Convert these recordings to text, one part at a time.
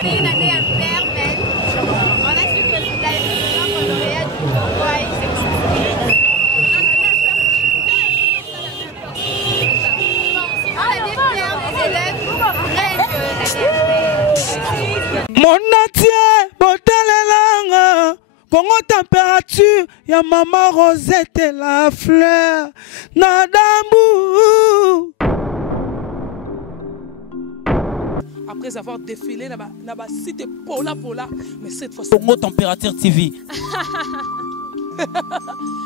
Une année à faire, mais on a su que l'émission coloriale du Congo s'exprime. On a des pères, des élèves, Mon atier, botalelanga, Congo température, ya maman Rosette et la fleur, Nadambu. Après avoir défilé dans la cité Pola, mais cette fois Congo Température TV.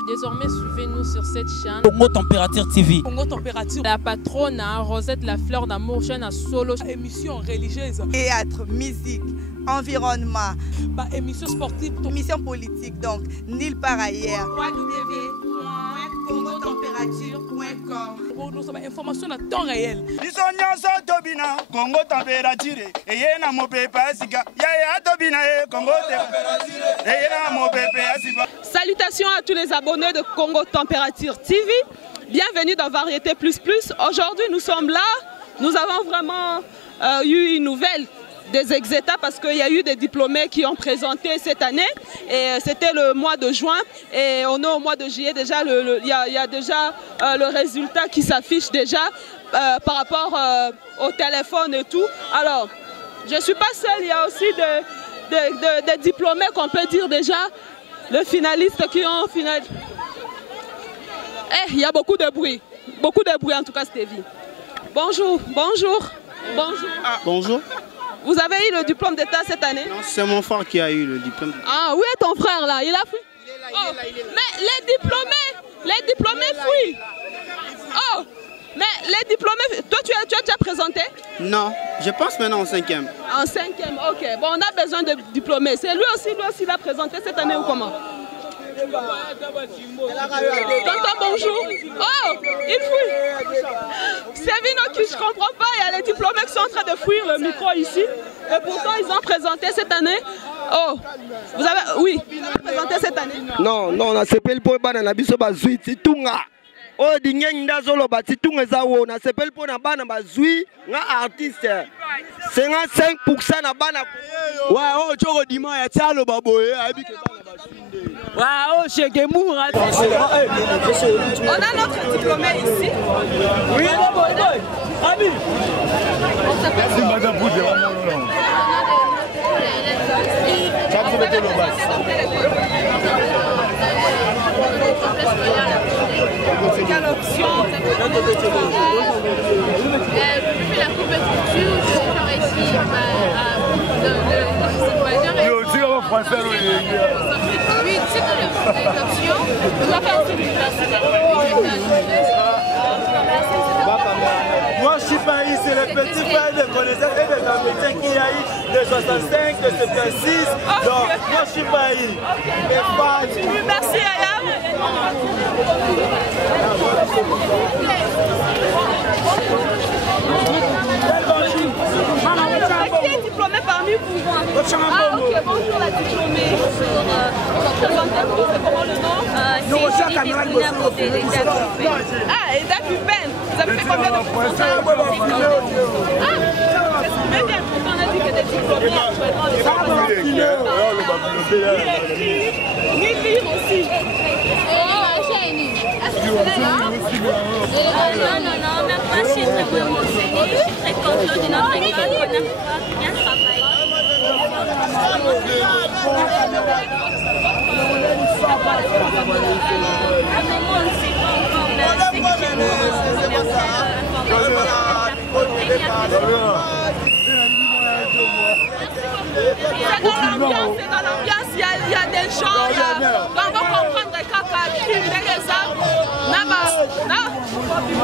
Désormais, suivez-nous sur cette chaîne. Congo Température TV. Congo Température. La patronne, Rosette la fleur d'amour, chaîne à solo. Émission religieuse. Théâtre, musique, environnement. Émission sportive. Émission politique, donc nulle part ailleurs. www.congotempérature.com. Nous avons information à temps réel. Congo Température. Et y a mon pépé Sika. Ya Tobina Congo Température. Et y a mon pépé Sika. Salutations à tous les abonnés de Congo Température TV. Bienvenue dans Variété Plus Plus. Aujourd'hui, nous sommes là. Nous avons vraiment eu une nouvelle des exétats parce qu'il y a eu des diplômés qui ont présenté cette année et c'était le mois de juin et on est au mois de juillet déjà, il y a déjà le résultat qui s'affiche déjà par rapport au téléphone et tout. Alors, je ne suis pas seule, il y a aussi des diplômés qu'on peut dire déjà, les finalistes qui ont finalisé. Il y a beaucoup de bruit en tout cas, Stevie. Bonjour, bonjour, bonjour. Bonjour. Vous avez eu le diplôme d'État cette année? Non, c'est mon frère qui a eu le diplôme. Ah, où est ton frère là? Il a fui? Il est là. Mais les diplômés fuient. Oh, mais les diplômés, toi tu as déjà présenté? Non, je pense maintenant en 5e. En 5e, ok. Bon, on a besoin de diplômés. C'est lui aussi il a présenté cette année ou comment? Tonton, bonjour. Oh, il fuit. C'est Vino qui je comprends pas. Il y a les diplômés qui sont en train de fuir le micro ici. Et pourtant, ils ont présenté cette année. Oh, vous avez présenté cette année. Non, on a sepel pour bana biso bazui titunga. Oh, dingeng ndazolo ba titunga za wo na sepel pour na bana bazui nga artiste. 55% na bana. Wa oh choko dima ya talo baboye abike bana basinde. Wa oh cheke moura. On a notre diplômé ici. Oui, boy. Abi. On s'appelle Madame Boudé. quelle option? Je fais la coupe de culture, je suis ici oui, c'est que les options. On va faire aussi l'université. Moi je suis pas ici, c'est les petits frères de connaissances et de Camétiens qui a eu de 65, de 76. Donc moi je suis pas ici. Merci Ayam. Qui est diplômé parmi vous? Ah ok, bonjour la diplômée. Présentez-vous, c'est comment le nom? Ah, Eda Pupin. Vous avez fait combien de pourcentages? Ah, c'est bien, pourtant on a dit que des diplômés ni lire aussi. Non, même pas, je suis très bien renseignée, je suis très contente de notre école, on a bien travaillé. C'est dans l'ambiance, il y a des gens, on va comprendre les caca, les armes. Il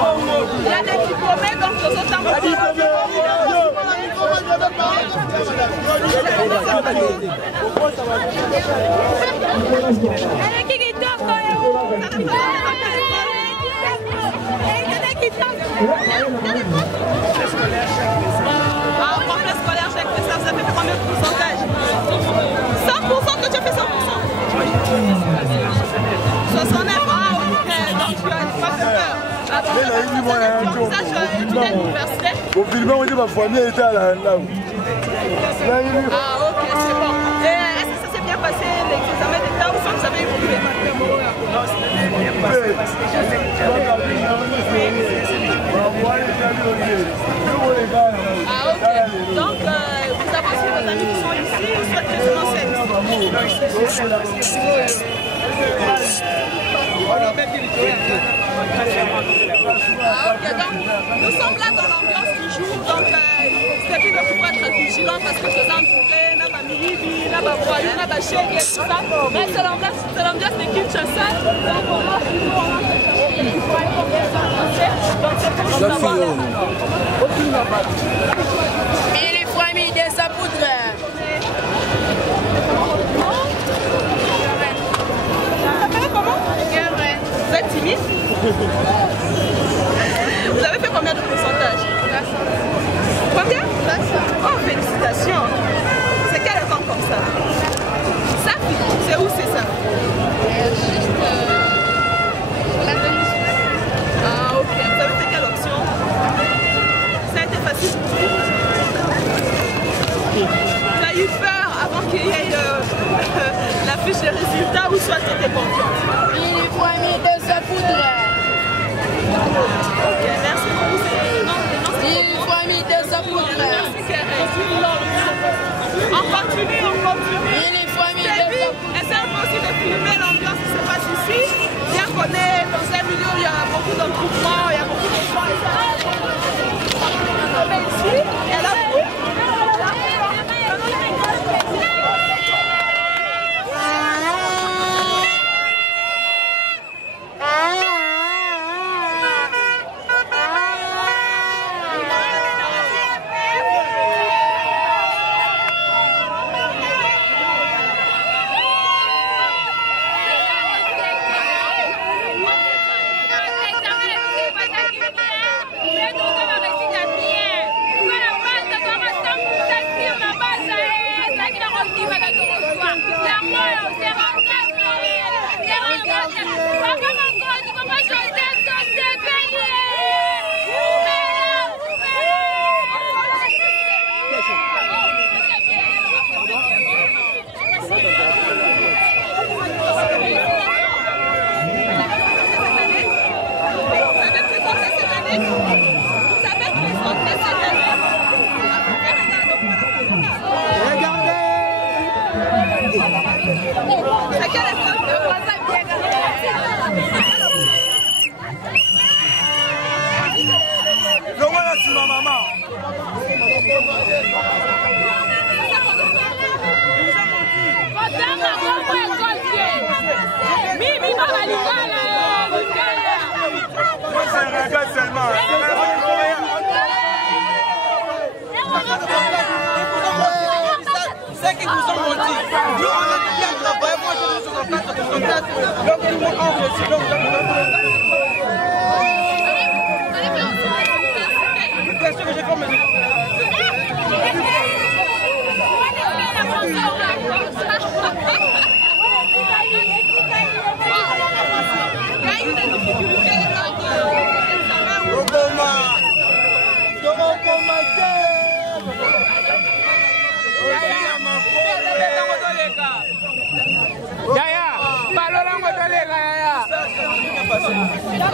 y a des diplômés, donc les autres complet scolaire, j'ai fait ça. Vous avez fait combien de pourcentage? 100% que tu as fait 100%? 69, ah ok, donc tu n'as pas fait peur. Ça, tu as étudié à l'université? Au film, on dit ma famille était à la. Ah, ok, c'est bon. Est-ce que ça s'est bien passé l'examen d'État ou soit vous avez évolué? Non, c'est bien passé parce que Ah, ok. Donc, vous avez aussi vos amis qui sont ici ou soit que seulement Ah, ok, donc nous sommes là dans l'ambiance du jour, donc c'est plus de pouvoir être vigilant parce que les entourés, n'a pas Miribi, n'a pas Boyou, n'a pas Chèque et tout ça. Mais c'est l'ambiance de Kinshasa. Donc on a toujours donc c'est pour savoir. Et les familles de sa poudre. Ça s'appelle comment? Vous êtes timide? Vous avez fait combien de pourcentage? Combien? Oh, félicitations. C'est quelle école comme ça? Ça, c'est où c'est ça? Juste la demi-finale. Ah, ok. Vous avez fait quelle option? Ça a été facile pour vous? Tu as eu peur avant qu'il y ait la fiche de résultats ou soit tu étais confiante? Il faut aimer de sa poudre. Ok, merci beaucoup. Il faut aimer de sa poudre. Merci Kéré. On continue. Il faut aimer de sa poudre. Essaye aussi de filmer l'ambiance qui se passe ici. Bien qu'on est dans un milieu où il y a beaucoup de groupements, il y a beaucoup de gens. Ici, et là, C'est qu'ils vous ont menti. Nous, on a bien travaillé. Moi, je suis sur le 4%. Donc, tout le monde en reçu. Bien sûr que j'ai fait mes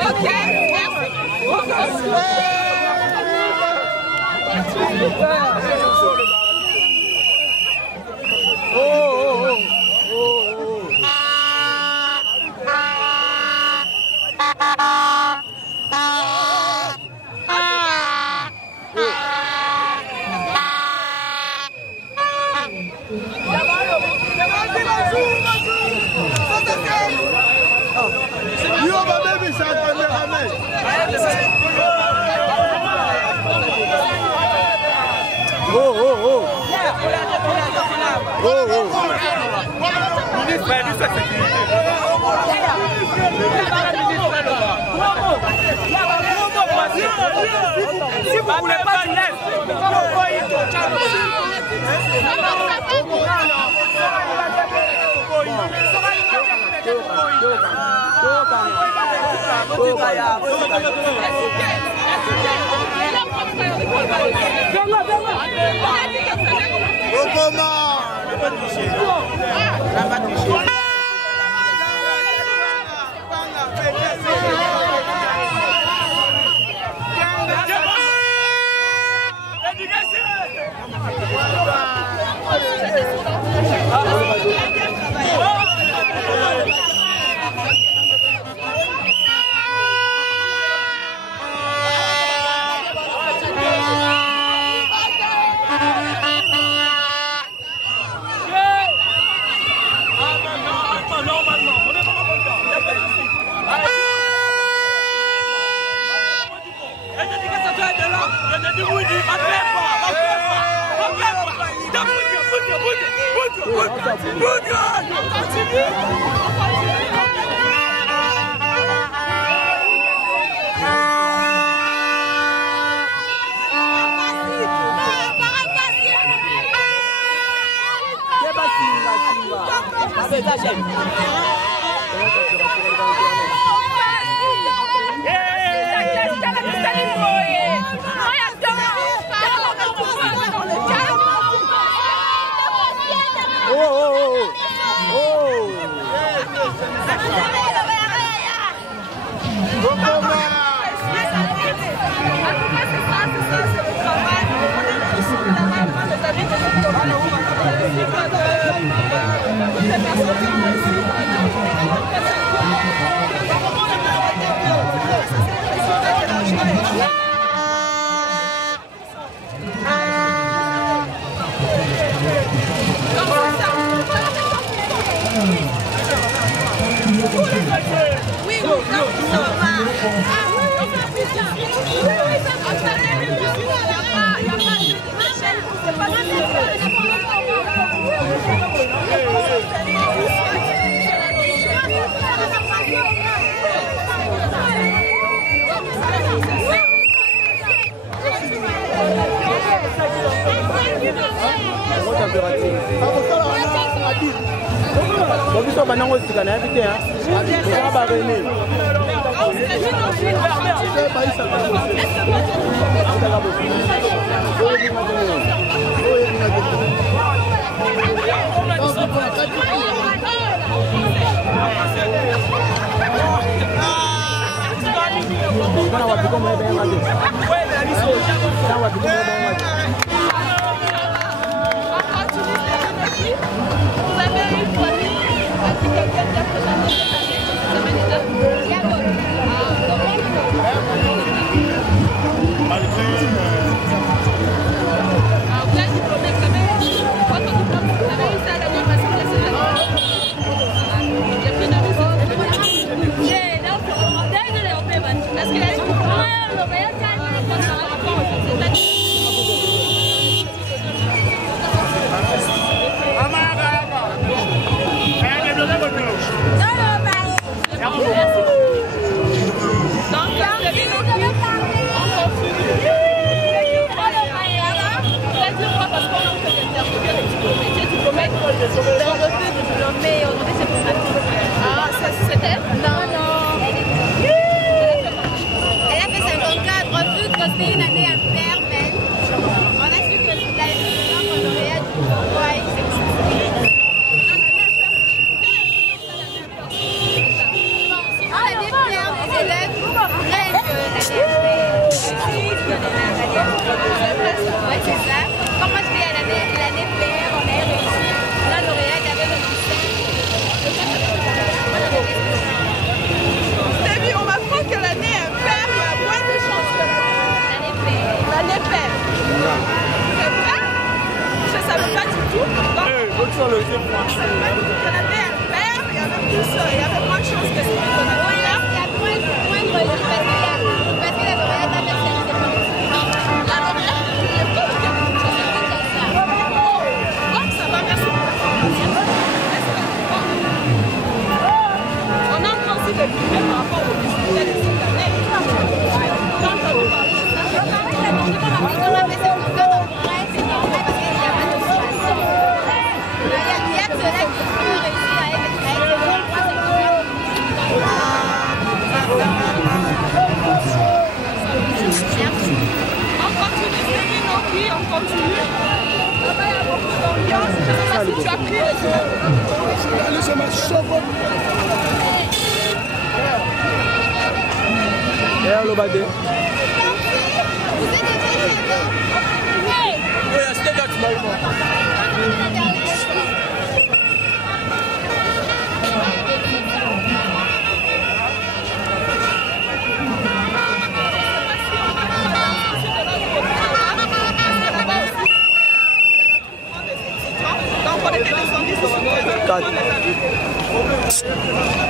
Ok, Si vous voulez pas de l'aide, Comment? On n'a pas triché. On n'a pas triché. Il y a ceux-là qui peuvent réussir avec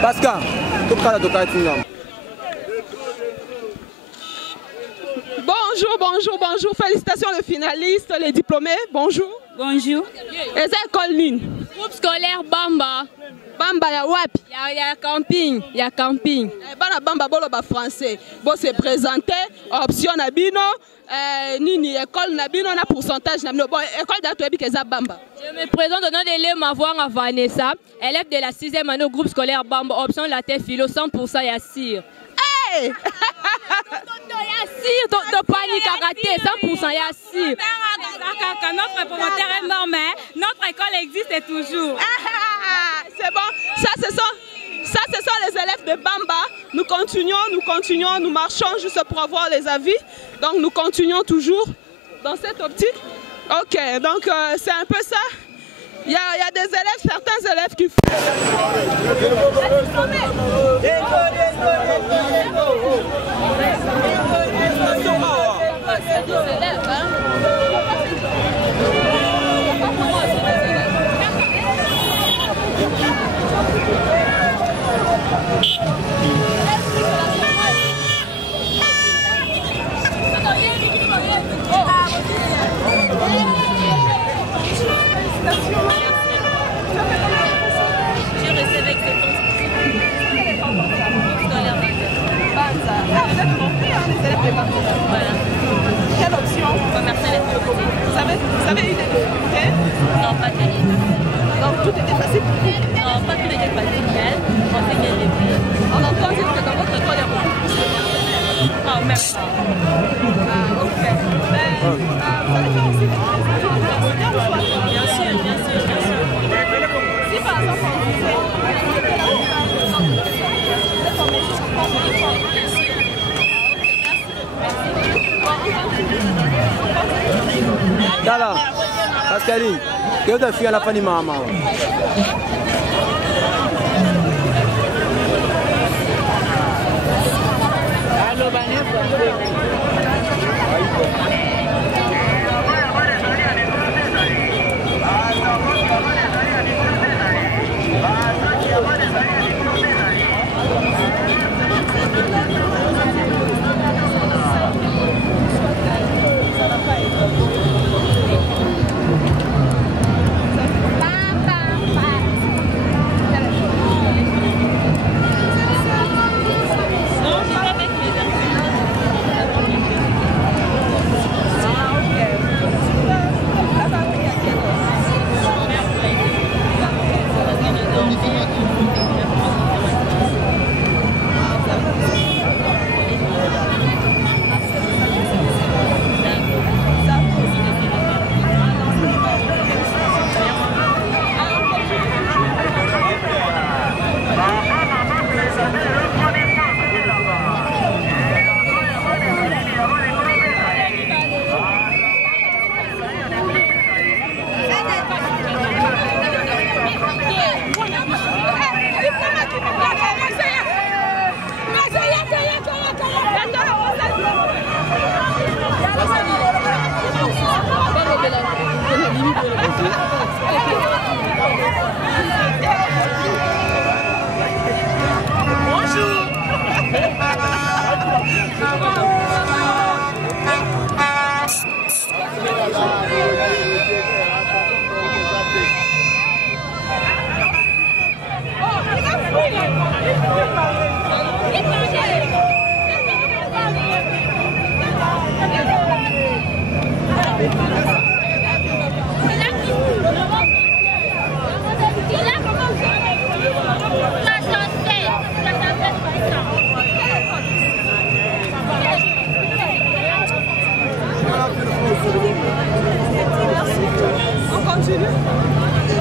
Pascal, bonjour. Félicitations les finalistes, les diplômés. Bonjour. Bonjour. Et c'est Colline. Groupe scolaire Bamba. Bamba ya wapi? Ya camping. Ya camping. Bana Bamba bolo ba français. Bon se présenter option na bino. Nini école na bino na pourcentage na bino. Bon école d'Atoebi keza Bamba. Je me présente au nom de Léo Mavoang Vanessa, élève de la 6e année au groupe scolaire Bamba, option latin philo 100% Yassir. Hey! Yassir, de panique à rater, 100% Yassir. Notre promoteur est mort, mais notre école existe toujours. C'est bon, ça ce sont les élèves de Bamba. Nous continuons, nous marchons juste pour avoir les avis. Donc nous continuons toujours dans cette optique. Ok, donc c'est un peu ça. Il y a des élèves, certains élèves qui font. Quelle option? Commercial et politique. Vous avez eu des difficultés? Non, pas terrible. Donc tout était facile pour vous? Non, pas tout était facile, mais on s'est bien réglé. On entend dire que dans votre école, il y a beaucoup plus de personnel. Non, même pas. Ah, ok. Mais vous allez faire aussi des choses? Bien sûr, bien sûr, bien sûr. Si par exemple, on disait, Dala, Pascaline, que eu fui na pani mama. Alô, Vanessa.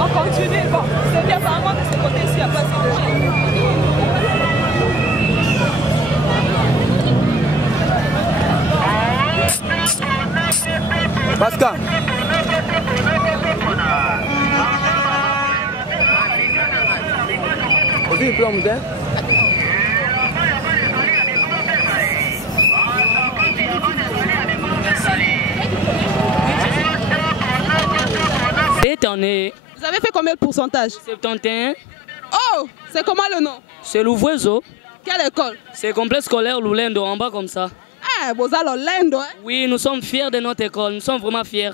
On continue. Bon, c'est bien, apparemment, de ce côté-ci, il n'y a pas assez de gens. Pascal. Aussi, il peut en monter. Cette année. Vous avez fait combien de pourcentage? 71. Oh, c'est comment le nom? C'est Louvoiseau. Quelle école? C'est complexe scolaire Loulendo, en bas comme ça. Ah, vous allez Lendo, hein? Oui, nous sommes fiers de notre école, nous sommes vraiment fiers.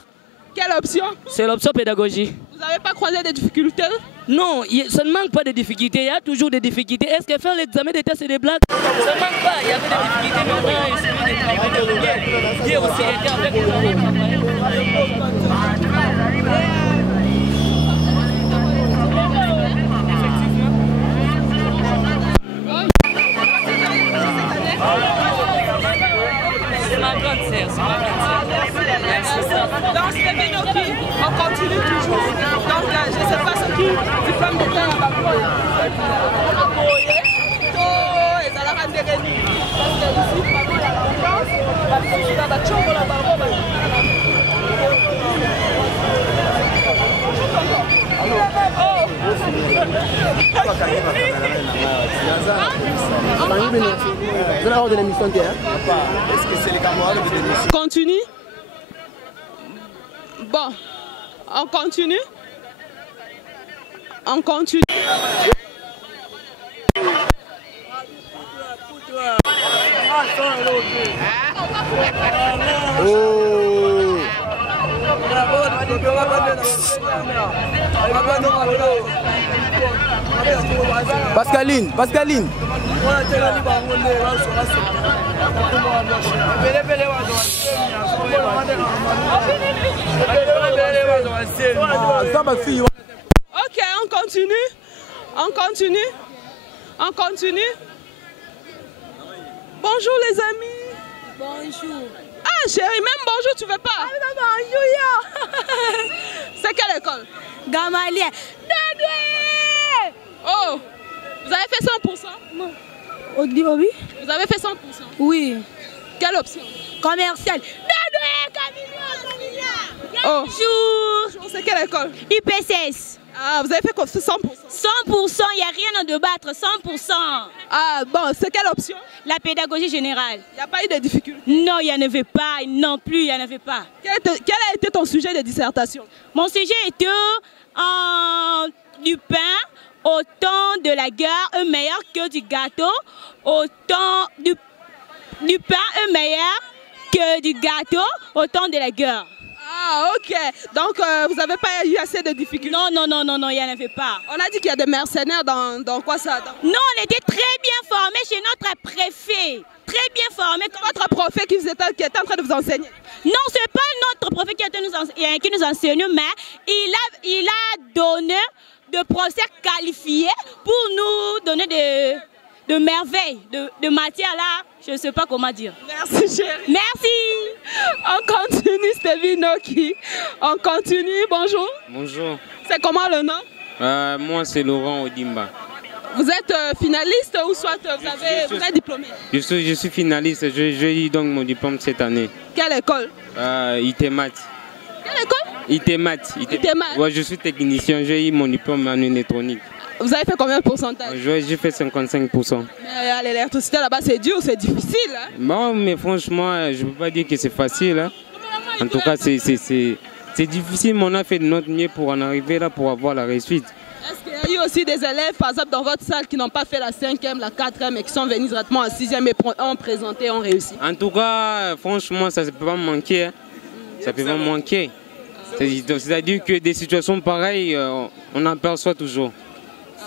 Quelle option? C'est l'option pédagogie. Vous n'avez pas croisé des difficultés? Non, ça ne manque pas de difficultés, il y a toujours des difficultés. Est-ce que faire l'examen des tests et des blagues? Ça ne manque pas, il y avait des difficultés maintenant, il suffit de travailler. Hier aussi, il était avec nous avons travaillé. C'est ma grande sœur, c'est ma grande sœur. Donc, c'est Benoki, on continue toujours. Donc, je ne sais pas ce qui diplôme d'état à Bako. Et ça la rend des réunis. Parce que ici, vraiment, il y a l'ambiance. Parce que je suis dans la chambre, la barbe. Continue. Bon, on continue. On continue. Pascaline, Pascaline. Ok, on continue. On continue. On continue. Bonjour les amis. Bonjour. Ah chérie, même bonjour tu veux pas? Ah non, bonjour. C'est quelle école? Gamaliel. Oh, vous avez fait 100%? Non. Oui. Vous avez fait 100%? Oui. Quelle option? Commercial. Oh. Bonjour. C'est quelle école? IPCS. Ah, vous avez fait 100%? 100%, il n'y a rien à débattre, 100%. Ah, bon, c'est quelle option? La pédagogie générale. Il n'y a pas eu de difficultés? Non, il n'y en avait pas, non plus, il n'y en avait pas. Quel a été ton sujet de dissertation? Mon sujet était du pain au temps de la guerre est meilleur que du gâteau, au temps du pain est meilleur que du gâteau au temps de la guerre. Ah, ok. Donc, vous n'avez pas eu assez de difficultés? Non, il n'y en avait pas. On a dit qu'il y a des mercenaires dans quoi ça? Non, on était très bien formés chez notre préfet. Très bien formés. Votre préfet qui était en train de vous enseigner? Non, ce n'est pas notre préfet qui nous enseigne, mais il a donné de procès qualifiés pour nous donner de merveilles, de matières là, je ne sais pas comment dire. Merci chérie. Merci. On continue, Stevie Noki. On continue, bonjour. Bonjour. C'est comment le nom? Moi c'est Laurent Odimba. Vous êtes finaliste ou soit vous êtes diplômé? Je suis finaliste, j'ai eu donc mon diplôme cette année. Quelle école? ITMAT. Quelle école? ITMAT. Ouais, je suis technicien, j'ai eu mon diplôme en électronique. Vous avez fait combien de pourcentage? J'ai fait 55%. Mais l'électricité là-bas c'est dur, c'est difficile. Hein? Bon, mais franchement, je ne peux pas dire que c'est facile. Hein. En tout cas, c'est difficile, mais on a fait de notre mieux pour en arriver là, pour avoir la réussite. Est-ce qu'il y a eu aussi des élèves, par exemple, dans votre salle qui n'ont pas fait la 5e, la 4e et qui sont venus directement en 6e et ont présenté, ont réussi? En tout cas, franchement, ça ne peut pas manquer. Hein. Ça peut pas manquer. C'est-à-dire que des situations pareilles, on en perçoit toujours.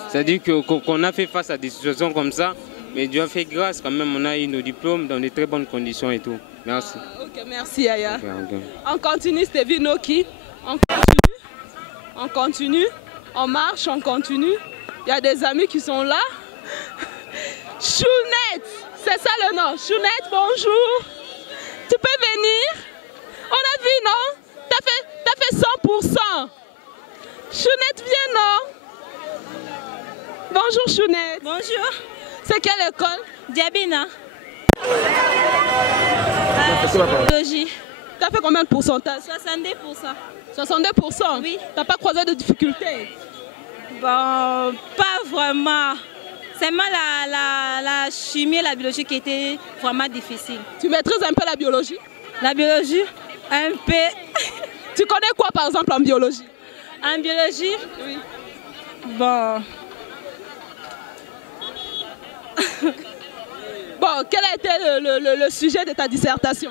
C'est-à-dire qu'on a fait face à des situations comme ça, mais Dieu a fait grâce quand même, on a eu nos diplômes dans de très bonnes conditions et tout. Merci. Ok, merci Yaya. Okay. On continue, Stevie Noki. On continue, on marche, on continue. Il y a des amis qui sont là. Chounette, c'est ça le nom. Chounette, bonjour. Tu peux venir? On a vu, non? T'as fait 100%. Chounette, viens, non? Bonjour, Chounette. Bonjour. C'est quelle école? Diabina. Biologie. Tu as fait combien de pourcentage? 62%. 62%? Oui. Tu n'as pas croisé de difficultés? Bon, pas vraiment. C'est moi la chimie et la biologie qui était vraiment difficile. Tu maîtrises un peu la biologie? La biologie? Un peu. Tu connais quoi par exemple en biologie? En biologie? Oui. Bon. Bon, quel a été le sujet de ta dissertation?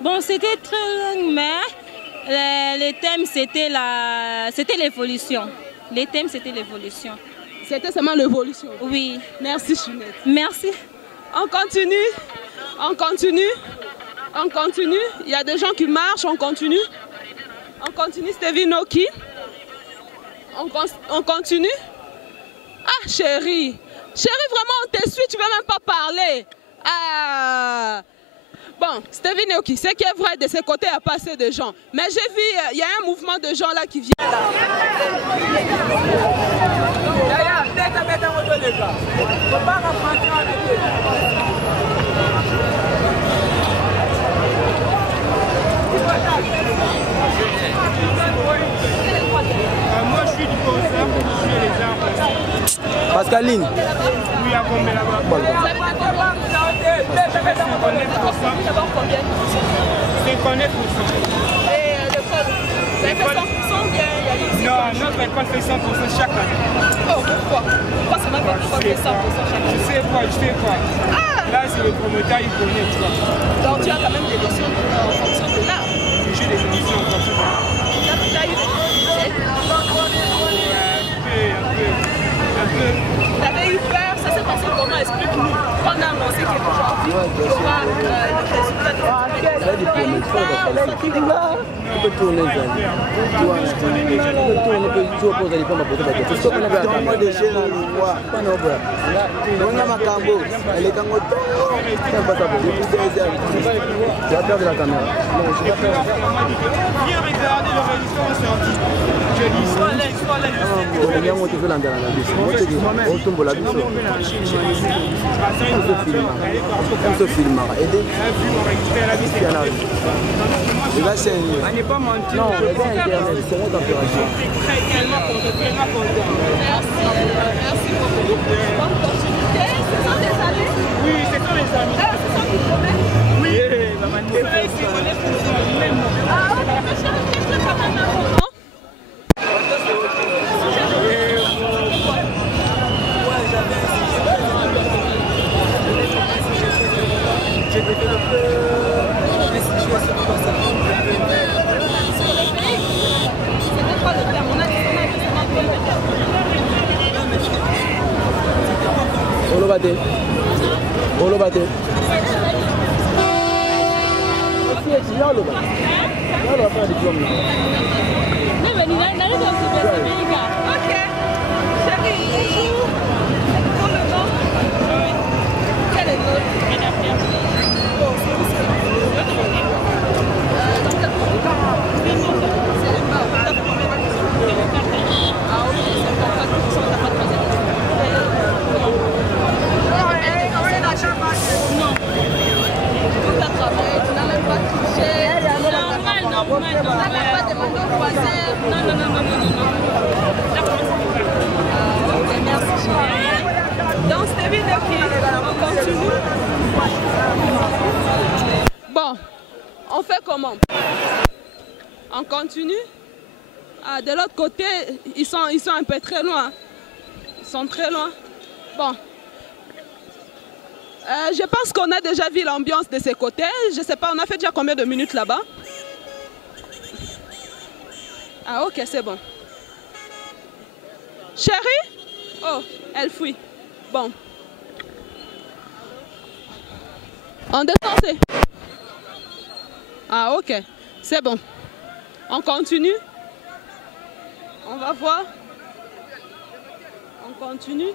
Bon, c'était très long, mais le thème c'était l'évolution. Le thème c'était l'évolution. C'était seulement l'évolution? Oui. Merci, Chounette. Merci. On continue. On continue. On continue. Il y a des gens qui marchent, on continue. On continue, Stevie Noki. On continue. Ah, chérie. Chérie, vraiment, on te suit, tu ne veux même pas parler. Ah. Bon, Stevie Noki, ce qui est vrai, de ses côtés, il n'y a pas assez de gens. Mais j'ai vu, il y a un mouvement de gens là qui viennent là. Moi je suis du concert, je suis les arbres. Pascaline. Oui, à combien là-bas? Vous avez combien? 59%. Et l'école, vous avez fait 100% ou bien il y a eu... Non, notre école fait 100% chaque année. Oh, pourquoi? Pourquoi ça m'a fait 100% chaque année? Je sais quoi. Ah! Là, c'est le promoteur, il connaît, tu vois. Donc tu as quand même des notions en fonction de l'art? J'ai des notions en fonction de l'art. Tu as eu des difficultés? Un peu. Vous avez eu peur? Ça s'est passé comment? Explique-nous. On a annoncé qu'aujourd'hui, il y aura le résultat de Tu peux tourner, tu peux tourner, tu vas poser les pommes à côté de la question. Tu peux des chaînes à l'ouvroi. On a ma cambo. Elle est cambo. Tu vas perdre la caméra. Non, je vais perdre. Viens regarder le résultat au sorti. Je dis, sois là. On vient monter sur l'intérieur de la bus. On tombe la bus. On se filmera. Aidez. Et là, c'est un... n'est pas menti. Non, on est pas internet, c'est votre température. Merci beaucoup. Bonne continuité. Ce sont des amis? Oui, ce sont les amis. Ah, ce sont des collègues? Oui, la manifestation. Ah, ok, mais je vais quand même un moment. J'ai développé les sujets sur le passage. C'était quoi le terme? On a dit Olobate. Olobate. Il y a Olobate. Il y a Olobate diplôme. Ok. Chérie, bonjour. Pour le nom? Quel est le nom? Bon, c'est où c'est? Dans quel programme? C'est le bas. T'as fait combien de temps? Ah oui, c'est pas 4%, t'as pas de troisième. Non. Tout a travaillé, tu n'as même pas triché. Normal. Tu n'as même pas demandé aux voisins. Non. Ok, merci. Donc, Stevie Noki, on continue. Bon, on fait comment? On continue. Ah, de l'autre côté, ils sont un peu très loin. Ils sont très loin. Bon. Je pense qu'on a déjà vu l'ambiance de ces côtés. Je ne sais pas, on a fait déjà combien de minutes là-bas? Ah, ok, c'est bon. Chérie? Oh, elle fuit. Bon. On descend, c'est... Ah, ok. C'est bon. On continue. On va voir. On continue.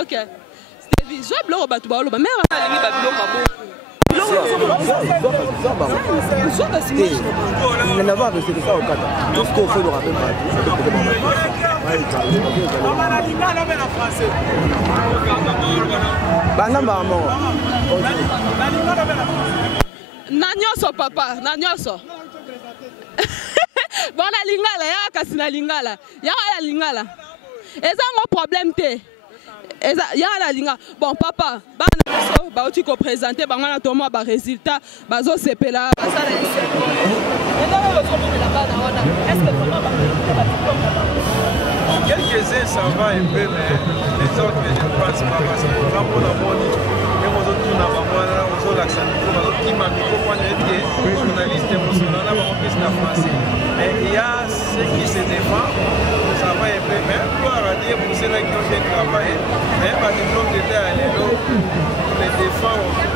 Ok. visuel biloko bato baoloba mare alingi babiloko abo n'avons investi que ça au Qatar. Tout ce qu'on fait, le rappelle pas. na nyonso papa na nyonso bon na lingala ya kasi na lingala ya la lingala eza ngo problème te eza ya la lingala bon papa bana biso bauti ko présenter bango na tomo ba résultat bazo sepela basala eseko eza ngo bazo la bana wana est-ce que vraiment ba quelques-uns ça va un peu mais les autres ne passent pas parce que vraiment la bonne même aux autres na bamwana aux autres l'accent qui m'a mis au point de vue journaliste émotionnel là on peut la français mais il y a ceux qui se défendent ça va un peu mais pour dire pour ceux qui ont bien travaillé mais par exemple j'étais à l'élo les défendre c'est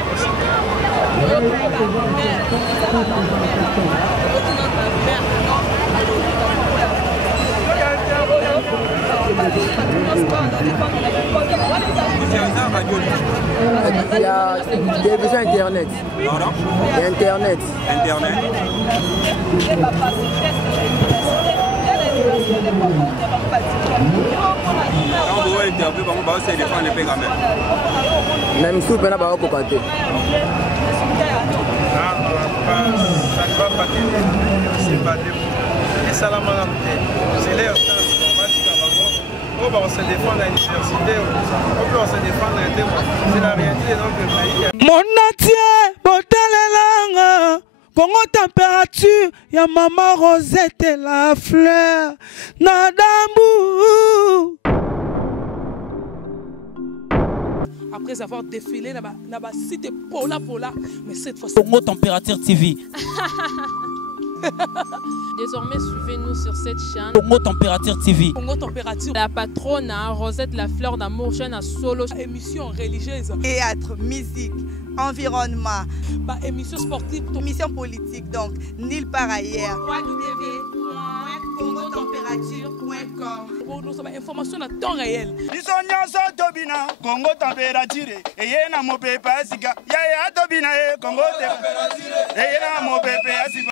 possible Il y a télévision internet. Pardon? Internet. Internet. Quand vous voyez interview, vous allez défendre les pays quand même. Même si vous n'avez pas de côté. Ça ne va pas tenir. C'est pas des c'est la madame. C'est l'air. On se défend à l'université, on se défend à l'intérieur. C'est la réalité de notre pays. Mon atier, botelelanga, Congo température, ya maman Rosette la fleur, Nadambu. Après avoir défilé là-bas, cité Pola, mais cette fois Congo Température TV. Désormais, suivez-nous sur cette chaîne. Congo Température TV. Congo Température. La patronne Rosette la fleur d'amour, chaîne à solo. Émission religieuse. Théâtre, musique, environnement. Bah, émission sportive. Émission politique, donc nulle part ailleurs. www.congotempérature.com. Pour nous avoir information à temps réel. Congo Température. Et y a mon pépé, Congo Température.